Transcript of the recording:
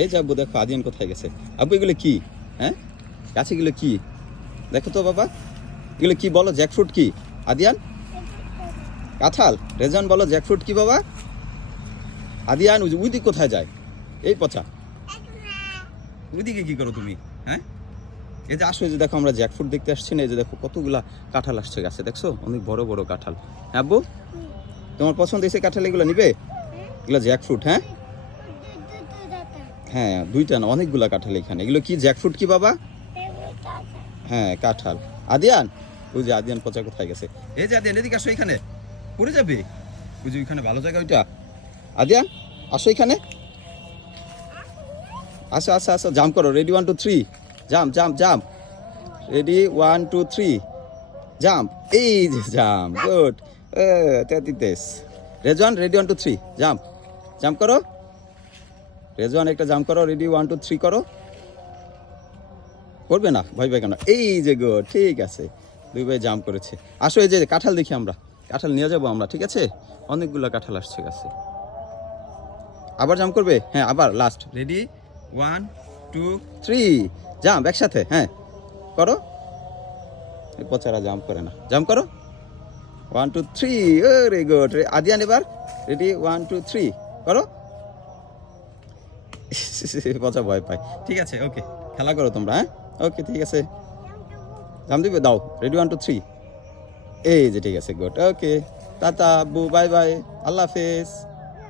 এই যে আব্বু দেখো আদিয়ান কোথায় গেছে। আব্বু এগুলো কি? হ্যাঁ গাছ এগুলো কি? দেখো তো বাবা এগুলো কি বলো? জ্যাকফ্রুট কি আদিয়ান? কাঁঠাল। রেজান বলো জ্যাকফ্রুট কি বাবা? আদিয়ান ওই দিক কোথায় যায়? এই পচা ওইদিকে কি করো তুমি? হ্যাঁ এই যে আসো, এই যে দেখো আমরা জ্যাকফ্রুট দেখতে আসছি না, এই যে দেখো কতগুলা কাঁঠাল আসছে গাছে, দেখছো অনেক বড় বড় কাঁঠাল। হ্যাঁ আব্বু তোমার পছন্দ হয়েছে কাঁঠাল? এগুলো নিবে? এগুলো জ্যাকফ্রুট। হ্যাঁ হ্যাঁ দুইটা না অনেকগুলা কাঁঠাল এখানে। এগুলো কি জ্যাকফ্রুট কি বাবা? হ্যাঁ কাঁঠাল। আদিয়ান ওই যে আদিয়ান পচা কোথায় গেছে? এই যে আদিয়ান এদিকে আসো, এখানে পড়ে যাবে। ওই যে ওইখানে ভালো জায়গা ওইটা। আদিয়ান আসো এখানে, আসো আসো আসো, জাম্প করো। Ready 1 2 3 jump jump jump. Ready 1 2 3 jump. এই যে জাম্প, গুড। তেতিতেস রেজওয়ান রেডি 1 2 3 জাম্প জাম্প করো। রেজওয়ান একটা জাম্প করো। রেডি 1 2 3 করো। করবে না ভয় পাই কেন? এই যে গুড, ঠিক আছে দুই ভাই জাম্প করেছে। আসো এই যে কাঁঠাল দেখি আমরা, কাঁঠাল নিয়ে যাবো আমরা, ঠিক আছে? অনেকগুলো কাঁঠাল আসছে গাছে। আবার জাম্প করবে? হ্যাঁ আবার লাস্ট। রেডি 1 2 3 জাম্প একসাথে। হ্যাঁ করো। এই পচারা জাম্প করে না, জাম্প করো। 1 2 3 ভেরি গুড। আদিয়ান এবার রেডি 1 2 3 করো। পচা ভয় পায়। ঠিক আছে ওকে, খেলা করো তোমরা। হ্যাঁ ওকে ঠিক আছে, জাম্প দিবে দাও। রেডি 1 2 3 এই যে ঠিক আছে, গুড। ওকে টাটা আব্বু, বাই বাই, আল্লাহ হাফেজ।